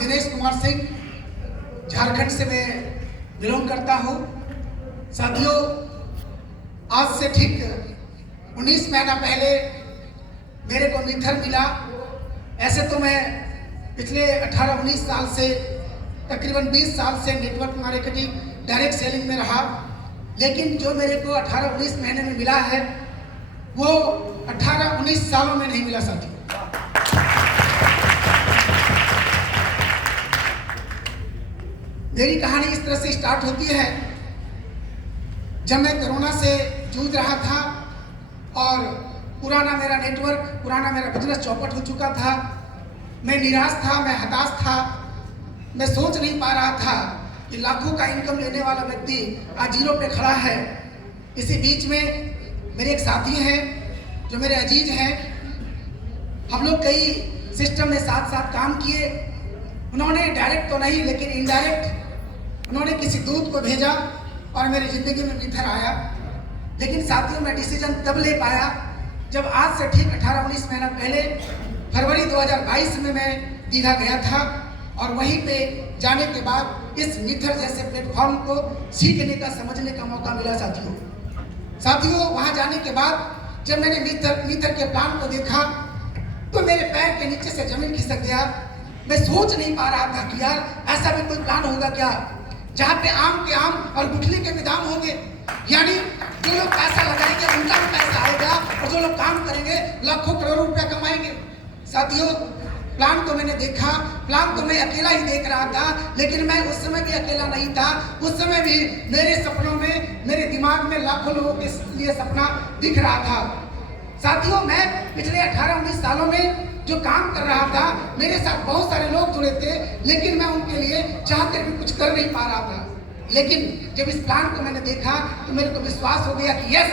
दिनेश कुमार सिंह, झारखंड से मैं बिलोंग करता हूँ। साथियों, आज से ठीक 19 महीना पहले मेरे को मिथर मिला। ऐसे तो मैं पिछले 18-19 साल से, तकरीबन 20 साल से नेटवर्क मार्केटिंग डायरेक्ट सेलिंग में रहा, लेकिन जो मेरे को 18-19 महीने में मिला है वो 18-19 सालों में नहीं मिला साथियों। मेरी कहानी इस तरह से स्टार्ट होती है। जब मैं कोरोना से जूझ रहा था और पुराना मेरा नेटवर्क, पुराना मेरा बिजनेस चौपट हो चुका था, मैं निराश था, मैं हताश था, मैं सोच नहीं पा रहा था कि लाखों का इनकम लेने वाला व्यक्ति आज जीरो पे खड़ा है। इसी बीच में मेरे एक साथी हैं जो मेरे अजीज हैं, हम लोग कई सिस्टम में साथ साथ काम किए। उन्होंने डायरेक्ट तो नहीं लेकिन इनडायरेक्ट उन्होंने किसी दूत को भेजा और मेरी ज़िंदगी में मिथर आया। लेकिन साथियों, मैं डिसीजन तब ले पाया जब आज से ठीक 18-19 महीना पहले फरवरी 2022 में मैं दीघा गया था और वहीं पे जाने के बाद इस मिथर जैसे प्लेटफॉर्म को सीखने का, समझने का मौका मिला साथियों। वहां जाने के बाद जब मैंने मिथर के प्लान को देखा तो मेरे पैर के नीचे से जमीन खिसक गया। मैं सोच नहीं पा रहा था कि यार ऐसा भी कोई प्लान होगा क्या जहाँ पे आम के आम और गुठली के भी दाम होंगे। यानी जो लोग पैसा लगाएंगे उनका भी पैसा आएगा और जो लोग काम करेंगे लाखों करोड़ों रुपया कमाएंगे। साथियों, प्लान को मैंने देखा, प्लान को मैं अकेला ही देख रहा था, लेकिन मैं उस समय भी अकेला नहीं था। उस समय भी मेरे सपनों में, मेरे दिमाग में लाखों लोगों के लिए सपना दिख रहा था। साथियों, मैं पिछले 18-19 सालों में जो काम कर रहा था, मेरे साथ बहुत सारे लोग जुड़े थे, लेकिन मैं उनके लिए चाहकर भी कुछ कर नहीं पा रहा था। लेकिन जब इस प्लान को मैंने देखा तो मेरे को विश्वास हो गया कि यस,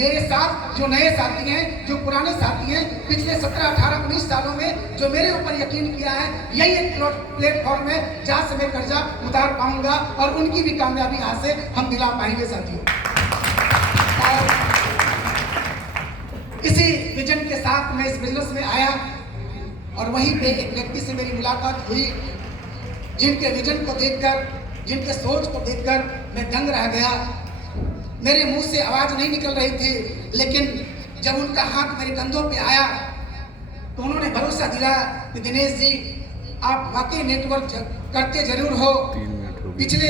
मेरे साथ जो नए साथी हैं, जो पुराने साथी हैं, पिछले 17-18-19 सालों में जो मेरे ऊपर यकीन किया है, यही एक प्लेटफॉर्म है जहाँ से मैं कर्जा उतार पाऊंगा और उनकी भी कामयाबी यहाँ से हम दिला पाएंगे साथियों। और इसी विजन के साथ मैं इस बिजनेस में आया और वहीं पे एक व्यक्ति से मेरी मुलाकात हुई जिनके विजन को देखकर, जिनके सोच को देखकर मैं दंग रह गया। मेरे मुंह से आवाज नहीं निकल रही थी, लेकिन जब उनका हाथ मेरे कंधों पे आया तो उन्होंने भरोसा दिला कि दिनेश जी, आप वाकई नेटवर्क करते जरूर हो, पिछले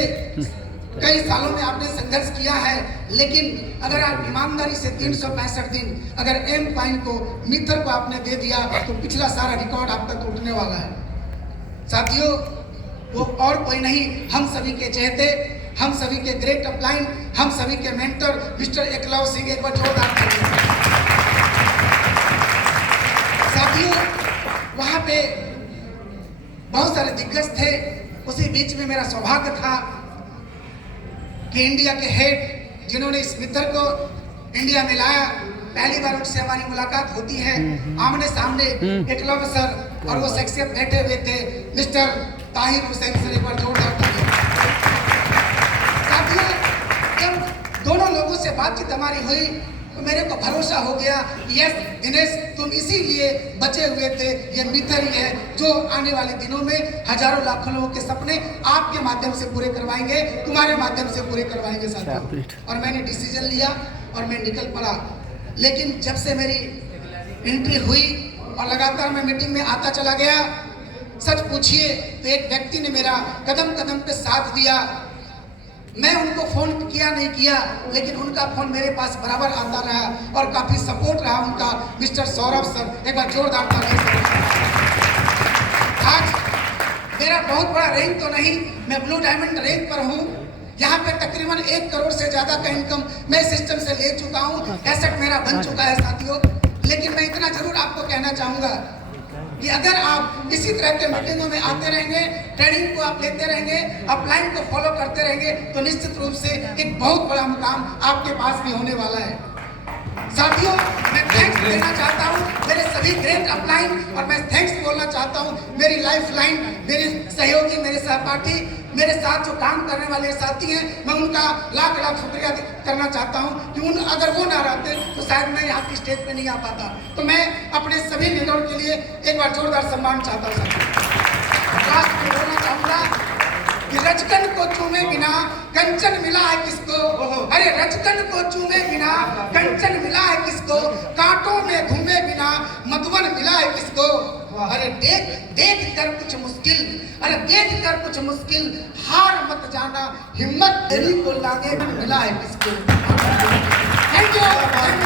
कई सालों में आपने संघर्ष किया है, लेकिन अगर आप ईमानदारी से 365 दिन अगर एम कॉइन को, मिथर को आपने दे दिया तो पिछला सारा रिकॉर्ड आपका टूटने वाला है। साथियों, वो और कोई नहीं, हम सभी के चहेते, हम सभी के ग्रेट अपलाइन, हम सभी के मेंटर मिस्टर एकलव सिंह। एक बार जोरदार तालियां। साथियों, वहां पे बहुत सारे दिग्गज थे। उसी बीच में मेरा सौभाग्य था कि इंडिया के हेड जिन्होंने इस मिथर को इंडिया में लाया, पहली बार उनसे हमारी मुलाकात होती है आमने सामने। एकलव्य सर और वो शख्सियत बैठे हुए थे, मिस्टर ताहिर हुसैन सर। एक बार जोरदार तालियां। साथियों, जब दोनों लोगों से बातचीत हमारी हुई तो मेरे को भरोसा हो गया कि यस दिनेश, तुम इसीलिए बचे हुए थे, ये मिथर ही है जो आने वाले दिनों में हजारों लाखों लोगों के सपने आपके माध्यम से पूरे करवाएंगे, तुम्हारे माध्यम से पूरे करवाएंगे साथियों। और मैंने डिसीजन लिया और मैं निकल पड़ा। लेकिन जब से मेरी एंट्री हुई और लगातार मैं मीटिंग में आता चला गया, सच पूछिए तो एक व्यक्ति ने मेरा कदम कदम पे साथ दिया। मैं उनको फोन किया नहीं किया, लेकिन उनका फोन मेरे पास बराबर आता रहा और काफी सपोर्ट रहा उनका, मिस्टर सौरभ सर। एक बार जोरदार तालियां। आज मेरा बहुत बड़ा रैंक तो नहीं, मैं ब्लू डायमंड रैंक पर हूँ। यहाँ पे तकरीबन 1 करोड़ से ज्यादा का इनकम मैं सिस्टम से ले चुका हूँ, एसेट मेरा बन चुका है साथियों। लेकिन मैं इतना जरूर आपको कहना चाहूंगा कि अगर आप इसी तरह के मीटिंगों में आते रहेंगे, ट्रेनिंग को आप लेते रहेंगे, अपलाइन को फॉलो करते रहेंगे, तो निश्चित रूप से एक बहुत बड़ा मुकाम आपके पास भी होने वाला है। साथियों, मैं थैंक्स देना चाहता हूँ मेरे सभी ग्रेट अपलाइन, और मैं थैंक्स बोलना चाहता हूँ मेरी लाइफ लाइन, मेरे सहयोगी, मेरे सहपाठी, मेरे साथ जो काम करने वाले साथी हैं, मैं उनका लाख लाख शुक्रिया करना चाहता हूँ कि अगर वो ना रहते तो शायद मैं यहाँ की स्टेज पे नहीं आ पाता। तो मैं अपने सभी लीडरों के लिए एक बार जोरदार सम्मान चाहता हूँ। बोला कि रचकन को चूमे बिना कंचन मिला है किसको। अरे रचकन को चूमे बिना कंचन मिला है किसको, कांटों में घूमे बिना मधुवन मिला है किसको। अरे देख कर कुछ मुश्किल, अरे देख कर कुछ मुश्किल, हार मत जाना, हिम्मत तेरी को लागे मिला है किसको। Thank you.